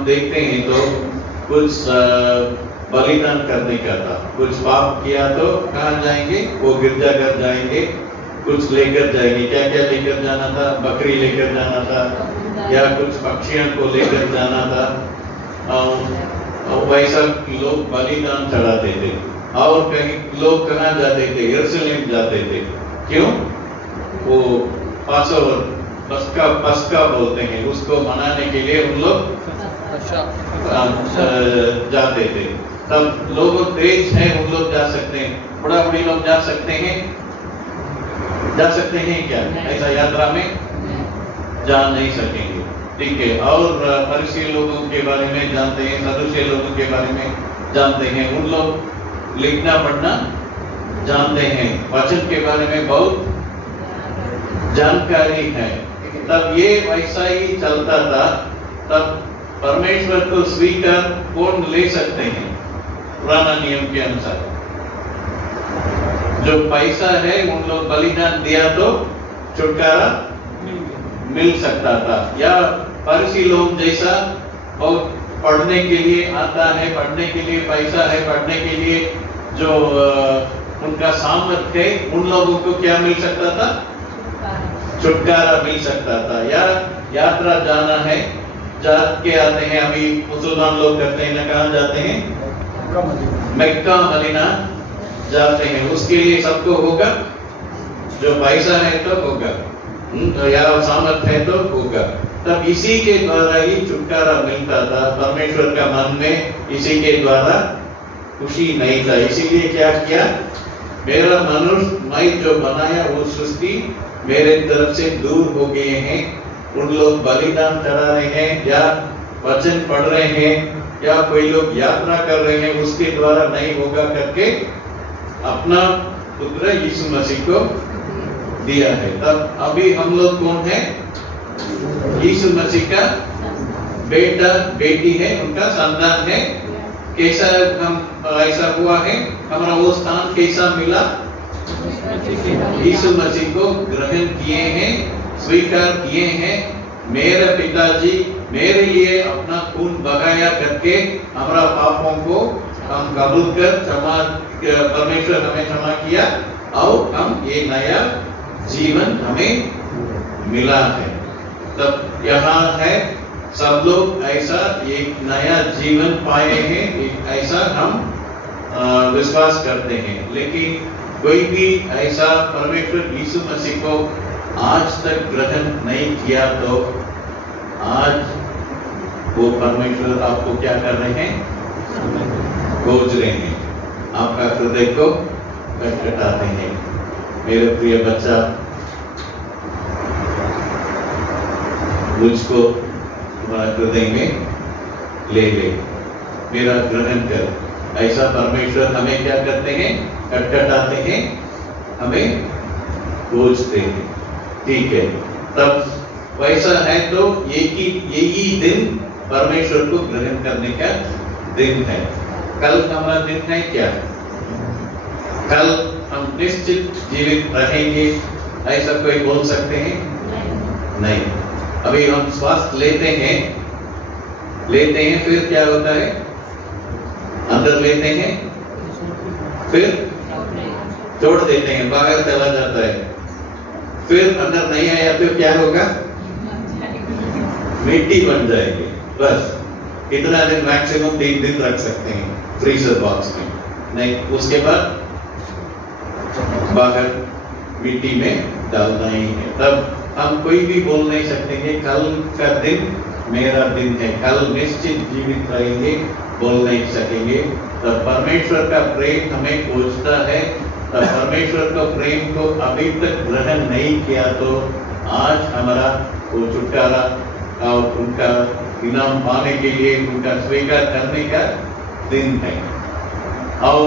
हम देखते हैं तो कुछ बलिदान करने का था, कुछ पाप किया तो कहाँ जाएंगे? वो गिरजाघर जाएंगे, कुछ लेकर जाएंगे। क्या क्या लेकर जाना था? बकरी लेकर जाना था या कुछ पक्षियों को लेकर जाना था। और वैसा लोग बलिदान चढ़ाते थे। और कहीं लोग कहाँ जाते थे? यरूशलेम जाते थे। क्यों? वो पासओवर पस्का बोलते हैं, उसको मनाने के लिए उन लोग जाते थे। तब लोग तेज हैं, उन लोग जा सकते हैं, बड़ा बड़ी लोग जा सकते हैं क्या? ऐसा यात्रा में जा नहीं सकेंगे, ठीक है। और फरीसी लोगों के बारे में जानते हैं, सदूसी लोगों के बारे में जानते हैं, उन लोग लिखना पढ़ना जानते हैं, वचन के बारे में बहुत जानकारी है। तब ये वैसा ही चलता था। तब परमेश्वर को स्वीकार कौन ले सकते हैं? पुराना नियम के अनुसार जो पैसा है, उन लोग बलिदान दिया तो छुटकारा मिल सकता था। या फरीसी लोग जैसा बहुत पढ़ने के लिए आता है, पढ़ने के लिए पैसा है, पढ़ने के लिए जो उनका सामर्थ्य है, उन लोगों को क्या मिल सकता था? छुटकारा मिल सकता था। या यात्रा जाना है, जा के आते हैं, अभी मुसलमान लोग करते हैं ना, कहाँ जाते हैं? मक्का मदीना जाते हैं। उसके लिए सबको होगा, जो पैसा है तो होगा, या सामर्थ्य है तो होगा। तब इसी के द्वारा ही छुटकारा मिलता था। परमेश्वर का मन में इसी के द्वारा खुशी नहीं था, इसीलिए क्या किया? मेरा मनुष्य, मैं जो बनाया वो सृष्टि मेरे तरफ से दूर हो गए हैं। उन लोग बलिदान चढ़ा रहे हैं, या वचन पढ़ रहे हैं, या कोई लोग यात्रा कर रहे हैं, उसके द्वारा नहीं होगा करके अपना पुत्र यीशु मसीह को दिया है। तब अभी हम लोग कौन है? यीशु मसीह का बेटा बेटी है, उनका संतान है। कैसा हम ऐसा हुआ है? हमारा वो स्थान कैसा मिला? यीशु मसीह को ग्रहण किए हैं, स्वीकार किए हैं। मेरे पिताजी मेरे लिए अपना खून बहाया करके हमारा पापों को हम कबूल कर क्षमा, परमेश्वर हमें क्षमा किया और हम ये नया जीवन हमें मिला है। तब यहाँ है सब लोग ऐसा एक नया जीवन पाए हैं, एक ऐसा हम विश्वास करते हैं। लेकिन कोई भी ऐसा परमेश्वर यीशु मसीह को आज तक ग्रहण नहीं किया तो आज वो परमेश्वर आपको क्या कर रहे हैं? खोज रहे हैं, आपका हृदय को खटखटाते हैं। मेरे प्रिय बच्चा, मुझको तुम्हारा हृदय में ले ले, मेरा ग्रहण कर। ऐसा परमेश्वर हमें क्या करते हैं? खटखटाते हैं, हमें खोजते हैं, ठीक है। तब वैसा है तो यही दिन परमेश्वर को ग्रहण करने का दिन है। कल हमारा दिन है क्या? कल हम निश्चित जीवित रहेंगे, ऐसा कोई बोल सकते हैं? नहीं। अभी हम श्वास लेते हैं, फिर क्या होता है? अंदर लेते हैं, फिर छोड़ देते हैं, बाहर चला जाता है। फिर अंदर नहीं आया तो क्या होगा? मिट्टी बन जाएगी। बस इतना दिन, मैक्सिमम 3 दिन रख सकते हैं फ्रीजर बॉक्स में, नहीं उसके बाद बाहर मिट्टी में डालना ही है। तब हम कोई भी बोल नहीं सकते कि कल का दिन मेरा दिन है, कल निश्चित जीवित रहेंगे, बोल नहीं सकेंगे। तब परमेश्वर का प्रेम हमें खोजता है। तब परमेश्वर का प्रेम को अभी तक ग्रहण नहीं किया तो आज हमारा वो छुटकारा और उनका इनाम पाने के लिए उनका स्वीकार करने का दिन है। और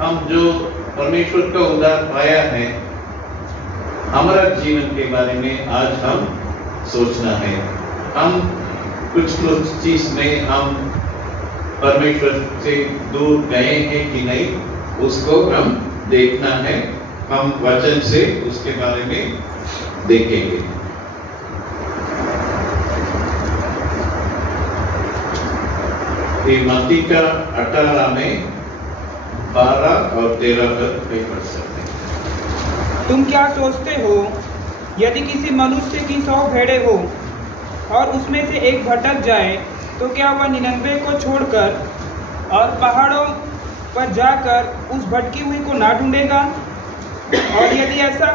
हम जो परमेश्वर का उद्धार पाया है, हमारा जीवन के बारे में आज हम सोचना है। हम कुछ चीज में हम परमेश्वर से दूर गए हैं कि नहीं, उसको हम देखना है। हम वचन से उसके बारे में देखेंगे। कि मत्ती का 18 में 12 और 13 पर कई पढ़ सकते हैं। तुम क्या सोचते हो, यदि किसी मनुष्य की 100 भेड़ें हो और उसमें से एक भटक जाए, तो क्या वह 99 को छोड़कर और पहाड़ों पर जाकर उस भटकी हुई को ना ढूंढेगा? और यदि ऐसा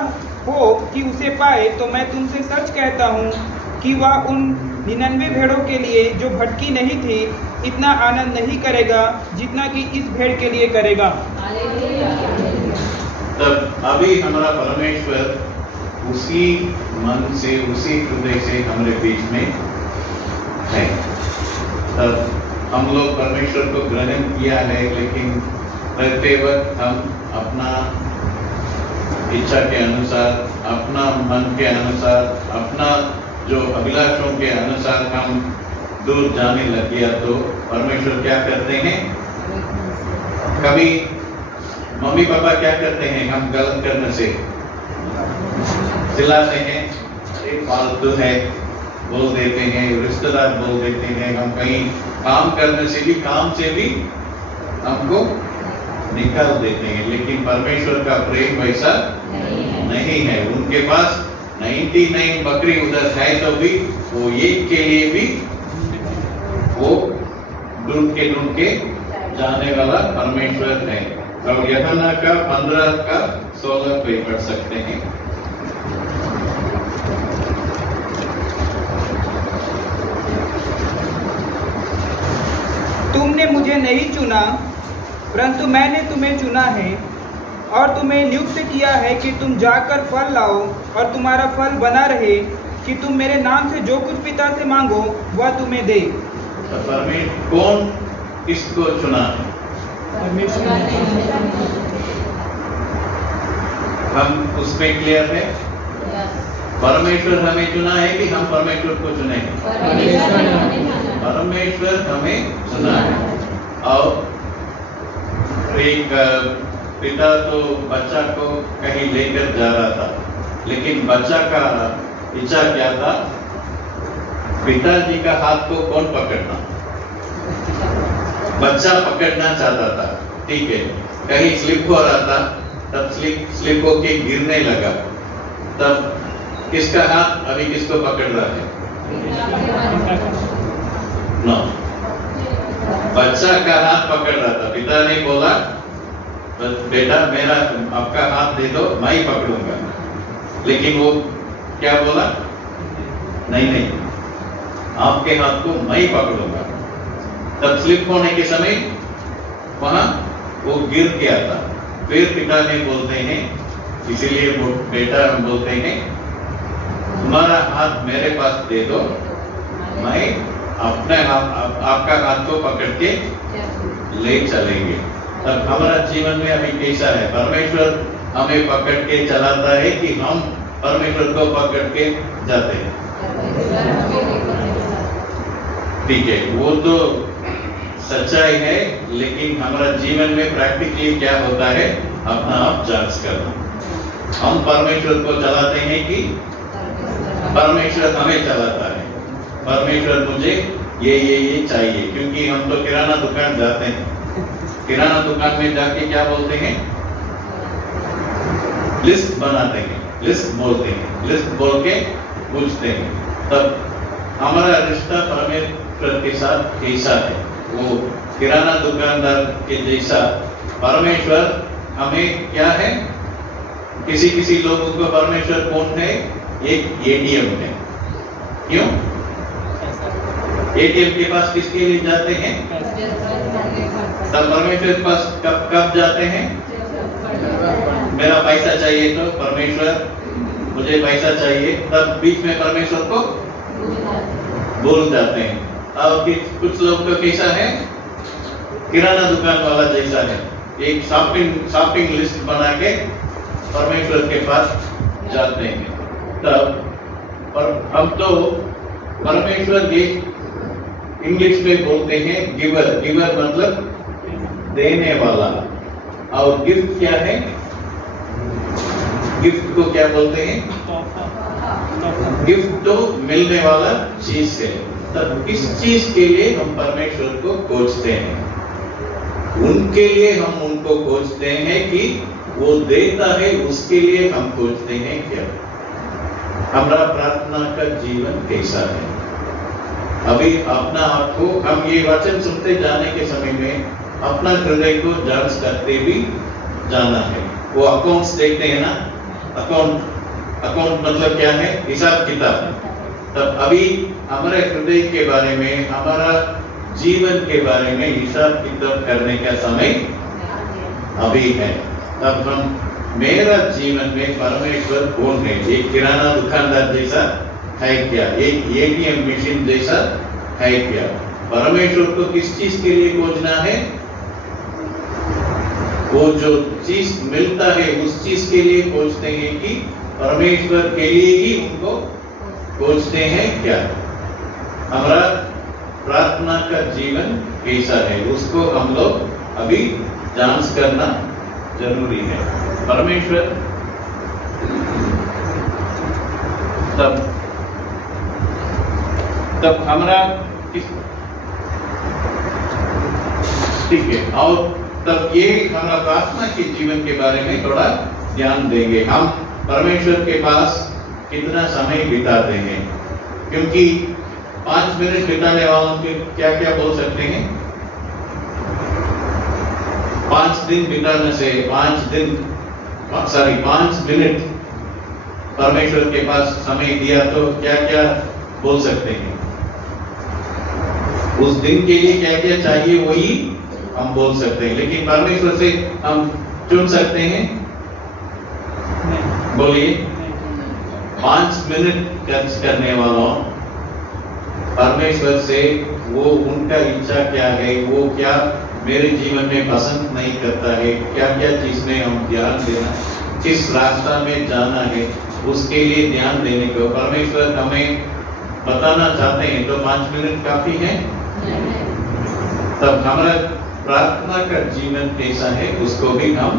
हो कि उसे पाए, तो मैं तुमसे सच कहता हूँ कि वह उन 99 भेड़ों के लिए जो भटकी नहीं थी इतना आनंद नहीं करेगा जितना कि इस भेड़ के लिए करेगा। तब अभी हमारा परमेश्वर उसी मन से, उसी हृदय से हमारे बीच में है। तब हम लोग परमेश्वर को ग्रहण किया है, लेकिन रहते वक्त हम अपना इच्छा के अनुसार, अपना मन के अनुसार, अपना जो अभिलाषों के अनुसार हम दूर जाने लग गया, तो परमेश्वर क्या करते हैं? कभी मम्मी पापा क्या करते हैं? हम गलत करने से चिल्लाते हैं, अरे फालतू है बोल देते हैं, रिश्तेदार बोल देते हैं, हम कहीं काम करने से भी, काम से भी हमको निकाल देते हैं। लेकिन परमेश्वर का प्रेम वैसा नहीं है। उनके पास 99 बकरी उधर है, तो भी वो एक के लिए भी वो ढूंढ के जाने वाला परमेश्वर है। और यूहन्ना का 15 का 16 पे पढ़ सकते हैं। तुमने मुझे नहीं चुना, परंतु मैंने तुम्हें चुना है और तुम्हें नियुक्त किया है कि तुम जाकर फल लाओ और तुम्हारा फल बना रहे, कि तुम मेरे नाम से जो कुछ पिता से मांगो वह तुम्हें दे। तो कौन किसको चुना? हम उसमें क्लियर है? परमेश्वर हमें चुना है कि हम परमेश्वर को चुने? परमेश्वर हमें चुना है। और एक पिता तो बच्चा को कहीं लेकर जा रहा था, लेकिन बच्चा का इच्छा क्या था? पिताजी का हाथ को कौन पकड़ना? बच्चा पकड़ना चाहता था, ठीक है। कहीं स्लिप हो रहा था, तब स्लिप होके गिरने लगा, तब किसका हाथ अभी किसको पकड़ रहा है? नो, बच्चा का हाथ पकड़ रहा था। पिता ने बोला, बेटा मेरा आपका हाथ दे दो, मैं ही पकड़ूंगा। लेकिन वो क्या बोला? नहीं, आपके हाथ को मैं ही पकड़ूंगा। तब स्लिप होने के समय वहां वो गिर गया था। फिर पिता ने बोलते हैं, इसीलिए वो बेटा बोलते हैं, तुम्हारा हाथ मेरे पास दे दो, मैं अपने आपका हाथ को पकड़ के ले चलेंगे। तब हमारा जीवन में अभी कैसा है? परमेश्वर हमें पकड़ के चलाता है कि हम परमेश्वर को पकड़ के जाते हैं? ठीक है, वो तो सच्चाई है, लेकिन हमारा जीवन में प्रैक्टिकली क्या होता है? अपना आप जांच करना। हम परमेश्वर को चलाते हैं कि परमेश्वर हमें चलाता है? परमेश्वर मुझे ये चाहिए, क्योंकि हम तो किराना दुकान जाते हैं, किराना दुकान में जाके क्या बोलते हैं? लिस्ट बनाते हैं, लिस्ट बोलते हैं, लिस्ट बोल के पूछते हैं। तब हमारा रिश्ता परमेश्वर के साथ कैसा है? वो किराना दुकानदार के जैसा परमेश्वर हमें क्या है? किसी लोगों को परमेश्वर कौन है? एक एटीएम है। क्यों? एटीएम के पास किसके लिए जाते हैं? तब परमेश्वर के पास कब जाते हैं? मेरा पैसा चाहिए, तो परमेश्वर मुझे पैसा चाहिए, तब बीच में परमेश्वर को भूल जाते हैं। और कुछ लोग तो कैसा है? किराना दुकान वाला जैसा है, एक शॉपिंग लिस्ट बना के परमेश्वर के पास जाते हैं। तब पर हम तो परमेश्वर के इंग्लिश में बोलते हैं गिवर मतलब देने वाला। और गिफ्ट क्या है? गिफ्ट को क्या बोलते हैं? गिफ्ट तो मिलने वाला चीज है। तब किस चीज के लिए हम परमेश्वर को खोजते हैं? उनके लिए हम उनको खोजते हैं कि वो देता है, उसके लिए हम खोजते हैं क्या? हमारा प्रार्थना का जीवन कैसा है? अभी अपना आप को हम ये वचन सुनते जाने के समय में अपना हृदय को जांच करते भी जाना है। वो अकाउंट्स देखते हैं ना, अकाउंट मतलब क्या है? हिसाब किताब। तब अभी हमारे हृदय के बारे में, हमारा जीवन के बारे में हिसाब किताब करने का समय अभी है। तब हम मेरा जीवन में परमेश्वर कौन है? एक किराना दुकानदार जैसा है क्या? एक एटीएम मशीन जैसा है क्या? परमेश्वर को किस चीज के लिए खोजना है? वो जो चीज मिलता है उस चीज के लिए खोजते हैं कि परमेश्वर के लिए ही उनको खोजते हैं क्या? हमारा प्रार्थना का जीवन कैसा है? उसको हम लोग अभी जांच करना जरूरी है। परमेश्वर तब हमारा ठीक है। और तब ये हमारा प्रार्थना के जीवन के बारे में थोड़ा ध्यान देंगे। हम परमेश्वर के पास कितना समय बिताते हैं? क्योंकि 5 मिनट बिताने वालों के क्या क्या बोल सकते हैं? 5 दिन बिताने से 5 मिनट परमेश्वर के पास समय दिया तो क्या क्या बोल सकते हैं? उस दिन के लिए क्या क्या चाहिए वही हम बोल सकते हैं। लेकिन परमेश्वर से हम चुन सकते हैं? बोलिए। 5 मिनट खर्च करने वालों परमेश्वर से वो उनका इच्छा क्या है, वो क्या मेरे जीवन में पसंद नहीं करता है, क्या क्या चीज में हम ध्यान देना, किस रास्ता में जाना है, उसके लिए ध्यान देने को परमेश्वर हमें बताना चाहते हैं। तो 5 मिनट काफी है? तब हमारा प्रार्थना का जीवन कैसा है उसको भी हम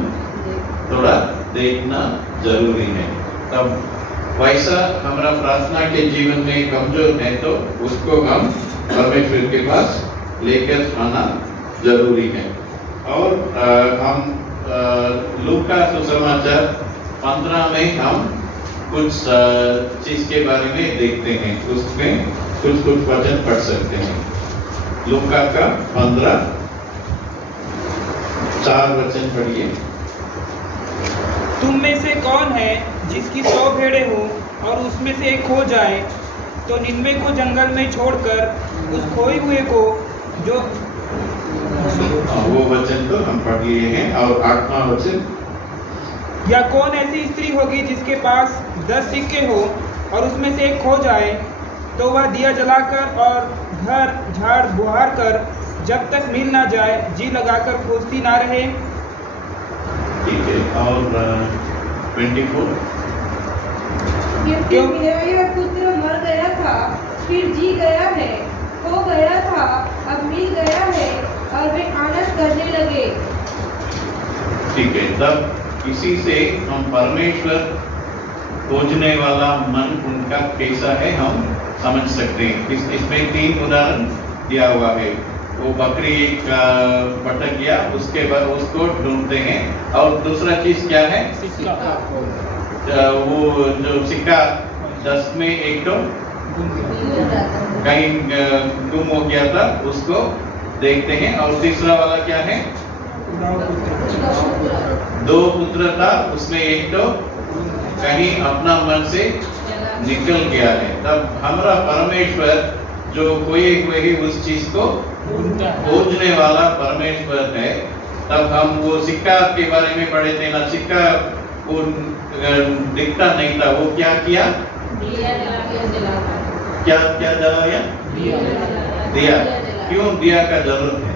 थोड़ा देखना जरूरी है। तब वैसा हमारा प्रार्थना के जीवन में कमजोर है तो उसको हम परमेश्वर के पास लेकर आना जरूरी है। और हम लूका सुसमाचार 15 में हम कुछ चीज के बारे में देखते हैं। उसमें कुछ वचन पढ़ सकते हैं। लूका का 15 4 वचन पढ़िए। तुम में से कौन है जिसकी 100 भेड़ें हो और उसमें से एक खो जाए तो 99 को जंगल में छोड़कर उस खोए हुए को जो वो वचन तो हम पढ़ लिए हैं। और 8वां वचन, या कौन ऐसी स्त्री होगी जिसके पास 10 सिक्के हो और उसमें से एक खो जाए तो वह दिया जलाकर और घर झाड़ बुहार कर जब तक मिल ना जाए जी लगाकर खोजती ना रहे? ठीक है। और 24, क्योंकि मेरा पुत्र मर गया था फिर जी गया है, खो गया था अब मिल गया है, और वे आनंद करने लगे। ठीक है। तब इसी से हम परमेश्वर खोजने वाला मन उनका कैसा है हम समझ सकते हैं। इसमें 3 उदाहरण दिया हुआ है। वो बकरी भटक गया, उसके बाद उसको ढूंढते हैं। और दूसरा चीज क्या है? वो जो सिक्का 10 में एक तो कहीं गुम हो गया था उसको देखते हैं। और तीसरा वाला क्या है? 2 पुत्र था, उसमें एक तो कहीं अपना मन से निकल गया है। तब हमारा परमेश्वर जो खोए हुए ही उस चीज को खोजने वाला परमेश्वर है। तब हम वो सिक्का के बारे में पढ़े थे ना, सिक्का वो दिखता नहीं था, वो क्या किया? क्या जलाया? दिया। क्यों दिया का जरूरत है?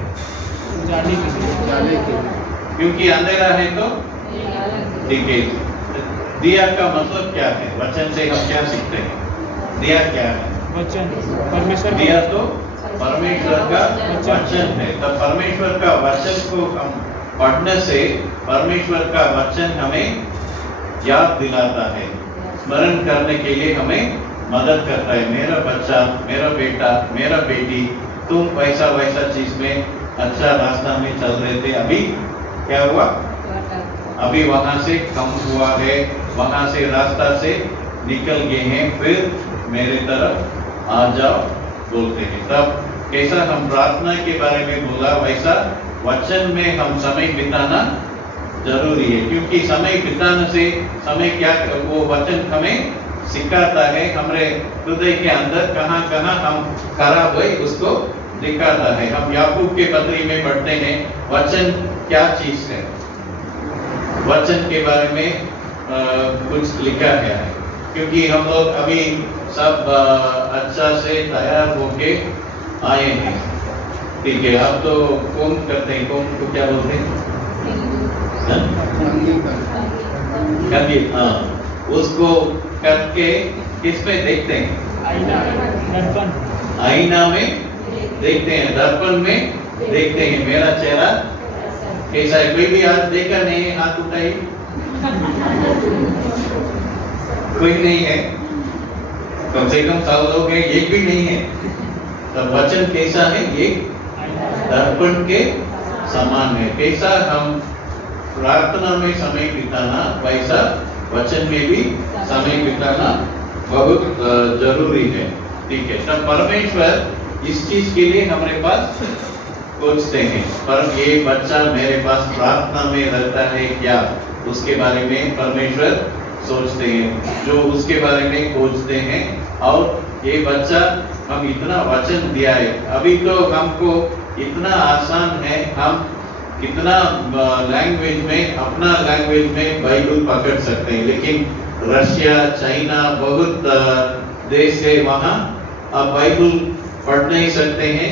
क्योंकि अंधेरा है तो ठीक है। दिया का मतलब क्या है? वचन से हम क्या सीखते हैं? दिया क्या है? वचन। परमेश्वर दिया तो परमेश्वर का वचन है। तब परमेश्वर का वचन को हम पढ़ने से परमेश्वर का वचन हमें याद दिलाता है, स्मरण करने के लिए हमें मदद करता है, मेरा बच्चा, मेरा बेटा, मेरा बेटी, तुम वैसा वैसा चीज में अच्छा रास्ता में चल रहे थे, अभी क्या हुआ, अभी वहां से कम हुआ है, वहां से रास्ता से निकल गए हैं, फिर मेरे तरफ आ जाओ बोलते हैं। तब कैसा हम प्रार्थना के बारे में बोला, वैसा वचन में हम समय बिताना जरूरी है, क्योंकि समय बिताने से समय क्या, वो वचन हमें सिखाता है, हमारे हृदय के अंदर कहाँ कहाँ हम खराब हुए उसको दिखाता है। हम याकूब के पत्री में पढ़ते हैं वचन क्या चीज है, वचन के बारे में कुछ लिखा गया है, क्योंकि हम लोग अभी सब अच्छा से तैयार होके आए हैं, ठीक है। अब तो कौन करते हैं, कौन को क्या बोलते हैं, संगीत, हाँ, उसको करके किस में देखते हैं, आईना में देखते हैं, दर्पण में देखते हैं मेरा चेहरा कैसा है। कोई भी आज देखा नहीं है, हाथ उठाइए, कोई नहीं है, कम से कम 100 लोग हैं, एक भी नहीं है। तो वचन कैसा है, ये दर्पण के समान है। कैसा हम प्रार्थना में समय बिताना, वैसा वचन में भी समय बिताना बहुत जरूरी है, ठीक है। तब परमेश्वर इस चीज के लिए हमारे पास पूछते हैं, पर ये बच्चा मेरे पास प्रार्थना में रहता है क्या, उसके बारे में परमेश्वर सोचते हैं, जो उसके बारे में खोजते हैं। और ये बच्चा, हम इतना वचन दिया है, अभी तो हमको इतना आसान है, हम कितना लैंग्वेज में, अपना लैंग्वेज में बाइबल पकड़ सकते हैं, लेकिन रशिया, चाइना, बहुत देश है, वहाँ आप बाइबल पढ़ नहीं सकते हैं,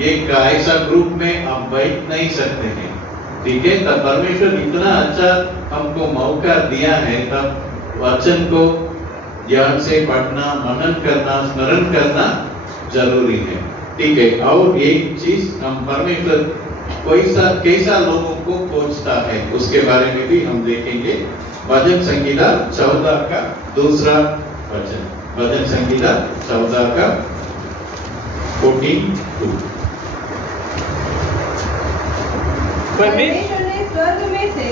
एक ऐसा ग्रुप में आप बैठ नहीं सकते हैं, ठीक है। तब परमेश्वर इतना अच्छा हमको मौका दिया है, तब वचन को ध्यान से पढ़ना, मनन करना, स्मरण करना जरूरी है, ठीक है। और एक चीज, हम परमेश्वर कैसा लोगों को खोजता है, उसके बारे में भी हम देखेंगे। भजन संहिता 14 का दूसरा वचन, भजन संहिता 14 का 14:2। परमेश्वर ने स्वर्ग में से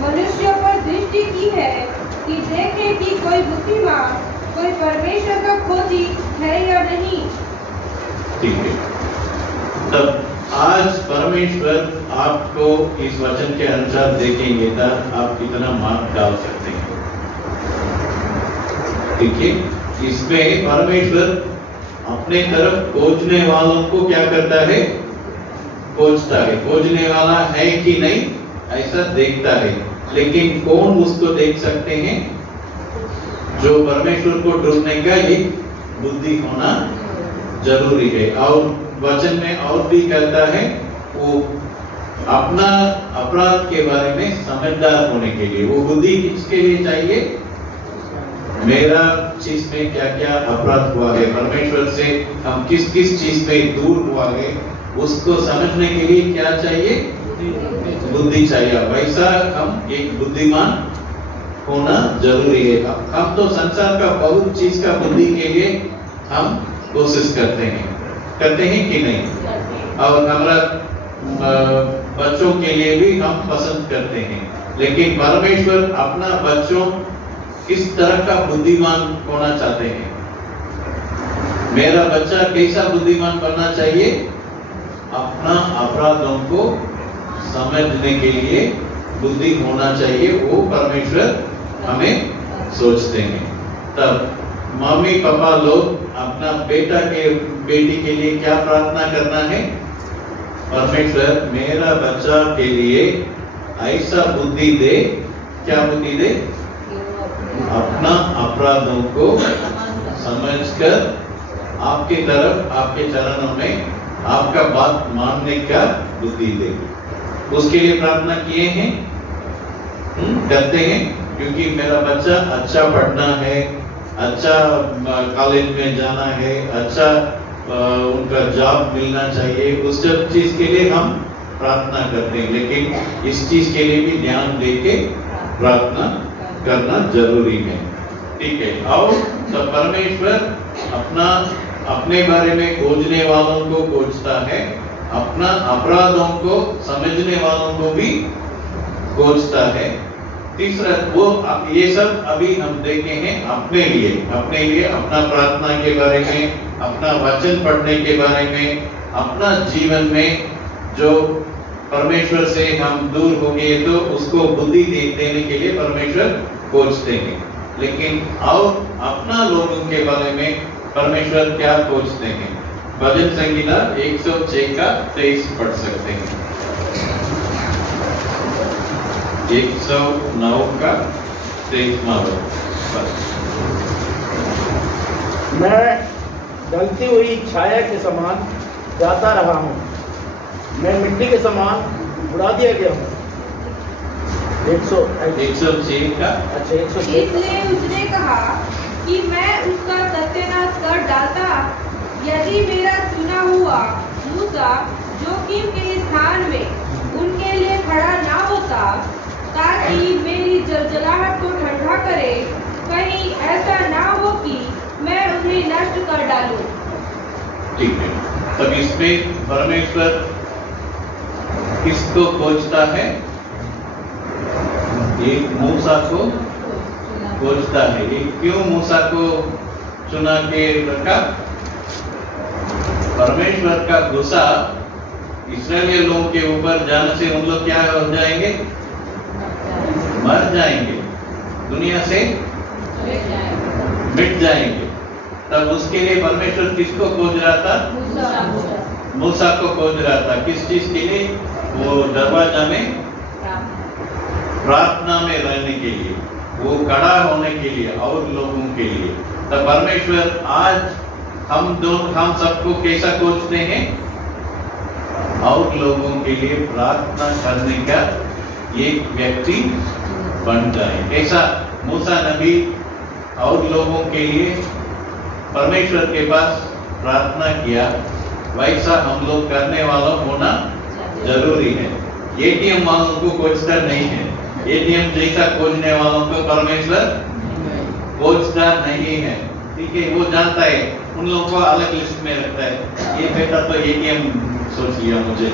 मनुष्य पर दृष्टि की है कि देखे कि कोई बुद्धिमान, कोई परमेश्वर का खोजी है या नहीं। ठीक है, तब आज परमेश्वर आपको इस वचन के अनुसार देखेंगे तब आप कितना मार्क डाल सकते हैं, ठीक है। इसमें परमेश्वर अपने तरफ खोजने वालों को क्या करता है, खोजता है, खोजने वाला है कि नहीं ऐसा देखता है। लेकिन कौन उसको देख सकते हैं, जो परमेश्वर को ढूंढने का एक बुद्धि होना जरूरी है। और वचन में और भी कहता है, वो अपना अपराध के बारे में समझदार होने के लिए, वो बुद्धि किसके लिए चाहिए, मेरा चीज में क्या क्या अपराध हुआ है, परमेश्वर से हम किस किस चीज में दूर हुआ है, उसको समझने के लिए क्या चाहिए, बुद्धि चाहिए। वैसा हम एक बुद्धिमान होना जरूरी है। हम तो संसार का बहुत चीज का बुद्धि के लिए हम कोशिश करते हैं कि नहीं, और हमारा बच्चों के लिए भी हम पसंद करते हैं। लेकिन परमेश्वर अपना बच्चों किस तरह का बुद्धिमान होना चाहते हैं, मेरा बच्चा कैसा बुद्धिमान बनना चाहिए, अपना अपराधों को समझने के लिए बुद्धि होना चाहिए, वो परमेश्वर हमें सोचते हैं। तब मम्मी पापा लोग अपना बेटी के लिए क्या प्रार्थना करना है, परमेश्वर मेरा बच्चा के लिए ऐसा बुद्धि दे, क्या बुद्धि दे, अपना अपराधों को समझकर आपके तरफ, आपके चरणों में आपका बात मानने का बुद्धि दे। उसके लिए प्रार्थना किए हैं, करते हैं, क्योंकि मेरा बच्चा अच्छा पढ़ना है, अच्छा कॉलेज में जाना है, अच्छा उनका जॉब मिलना चाहिए, उस सब चीज के लिए हम प्रार्थना करते हैं। लेकिन इस चीज के लिए भी ध्यान देके प्रार्थना करना जरूरी है। ठीक है। और तो परमेश्वर अपने बारे में खोजने वालों को खोजता है, अपना अपराधों को समझने वालों को भी खोजता है। तीसरा ये सब अभी हम देखे हैं अपने लिए अपना प्रार्थना के बारे में, अपना वचन पढ़ने के बारे में, अपना जीवन में जो परमेश्वर से हम दूर हो गए तो उसको बुद्धि देने के लिए परमेश्वर खोजते हैं। लेकिन और अपना लोगों के बारे में परमेश्वर क्या खोजते हैं? भजन संगीता 106 का 23 पढ़ सकते हैं। 109 का 23वां। मैं ढलती हुई छाया के समान जाता रहा हूँ, मैं मिट्टी के समान उड़ा दिया गया हूँ। 106 का अच्छा 106। इसलिए उसने कहा कि मैं उसका सत्यानाश कर डालता यदि मेरा चुना हुआ मूसा जोखिम के स्थान में उनके लिए खड़ा ना होता, ताकि मेरी जलजलाहट को ठंडा करे। कहीं ऐसा ना हो कि मैं उन्हें नष्ट कर डालूं। ठीक है। तब इसमें परमेश्वर किसको खोजता है? ये मूसा को खोजता है। ये क्यों मूसा को चुना के रखा? परमेश्वर का गुस्सा इस्राएली लोगों के ऊपर जाने से उन लोग क्या हो जाएंगे? मर जाएंगे, दुनिया से मिट जाएंगे। तब उसके लिए परमेश्वर किसको खोज रहा था? मूसा को खोज रहा था। किस चीज के लिए? वो दरवाजा में प्रार्थना में रहने के लिए, वो खड़ा होने के लिए और लोगों के लिए। तब परमेश्वर आज हम सबको कैसा खोजते हैं? और लोगों के लिए प्रार्थना करने का एक व्यक्ति बन जाए। कैसा मूसा नबी और लोगों के लिए परमेश्वर के पास प्रार्थना किया, वैसा हम लोग करने वाला होना जरूरी है। एटीएम वालों को खोजता नहीं है। एटीएम जैसा खोजने वालों को परमेश्वर खोजता नहीं है। ठीक है, वो जानता है, उन लोगों को अलग लिस्ट में रखता है। ये बेटा तो एटीएम सोच लिया मुझे।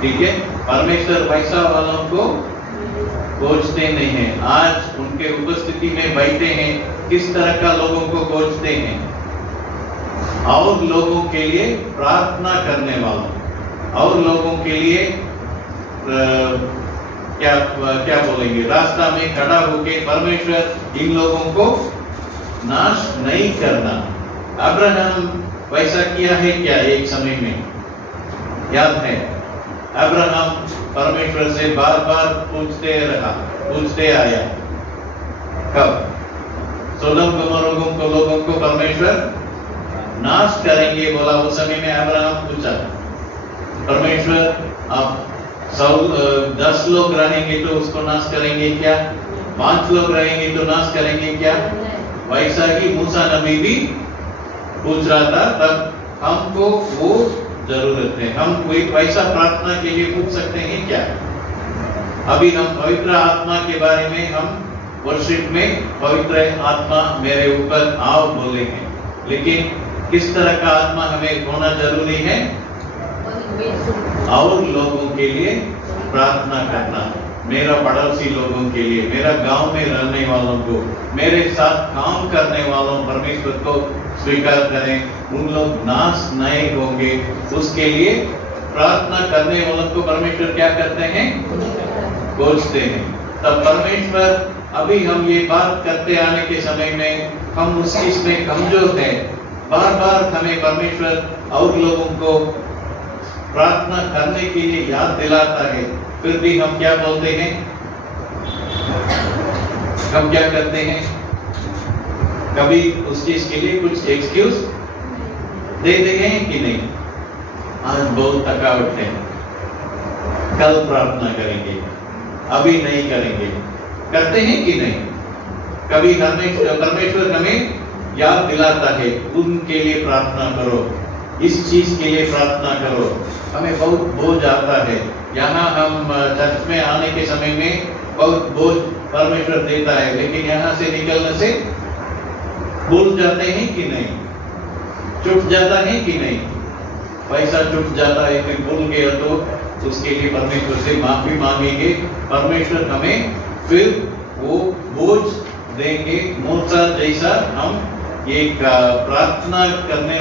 ठीक है, परमेश्वर वैसा वालों को खोजते नहीं है। आज उनके उपस्थिति में बैठे हैं, किस तरह का लोगों को खोजते हैं? और लोगों के लिए प्रार्थना करने वालों, और लोगों के लिए क्या बोलेंगे, रास्ता में खड़ा होके परमेश्वर इन लोगों को नाश नहीं करना। अब्राहम वैसा किया है क्या? एक समय में याद है, अब्राहम परमेश्वर से बार बार पूछते आया। कब? सोदम गमोरा को लोगों को परमेश्वर नाश करेंगे बोला, उस समय में अब्राहम पूछा, परमेश्वर आप 10 लोग रहेंगे तो उसको नाश करेंगे क्या? 5 लोग रहेंगे तो नाश करेंगे क्या? वैसा ही मूसा नबी भी पूछ रहा था। तब हमको वो जरूरत है, हम कोई वैसा प्रार्थना के लिए पूछ सकते हैं क्या? अभी हम पवित्र आत्मा के बारे में हम वर्शिप में पवित्र आत्मा मेरे ऊपर आओ बोले हैं, लेकिन किस तरह का आत्मा हमें होना जरूरी है? और लोगों के लिए प्रार्थना करना, मेरा पड़ोसी लोगों के लिए, मेरा गांव में रहने वालों को, मेरे साथ काम करने वालों, परमेश्वर को स्वीकार करें, उन लोग नाश नहीं होंगे, उसके लिए प्रार्थना करने वालों को परमेश्वर क्या करते हैं? खोजते हैं। तब परमेश्वर, अभी हम ये बात करते आने के समय में हम उस चीज में कमजोर हैं। बार बार हमें परमेश्वर और लोगों को प्रार्थना करने के लिए याद दिलाता है, फिर भी हम क्या बोलते हैं? हम क्या करते हैं? कभी उस चीज के लिए कुछ एक्सक्यूज देते हैं कि नहीं? आज बहुत थकावट है, कल प्रार्थना करेंगे, अभी नहीं करेंगे, करते हैं कि नहीं? कभी परमेश्वर हमें याद दिलाता है, उनके लिए प्रार्थना करो, इस चीज के लिए प्रार्थना करो। हमें बहुत बोझ आता है, यहाँ हम चर्च में आने के समय में बहुत बोझ परमेश्वर देता है, लेकिन यहाँ से निकलने से भूल जाते हैं कि नहीं, छूट जाता है कि नहीं? पैसा छूट जाता है फिर भूल गया तो उसके लिए परमेश्वर से माफी मांगेंगे, परमेश्वर हमें फिर वो बोझ देंगे। मूसा जैसा हम एक प्रार्थना करने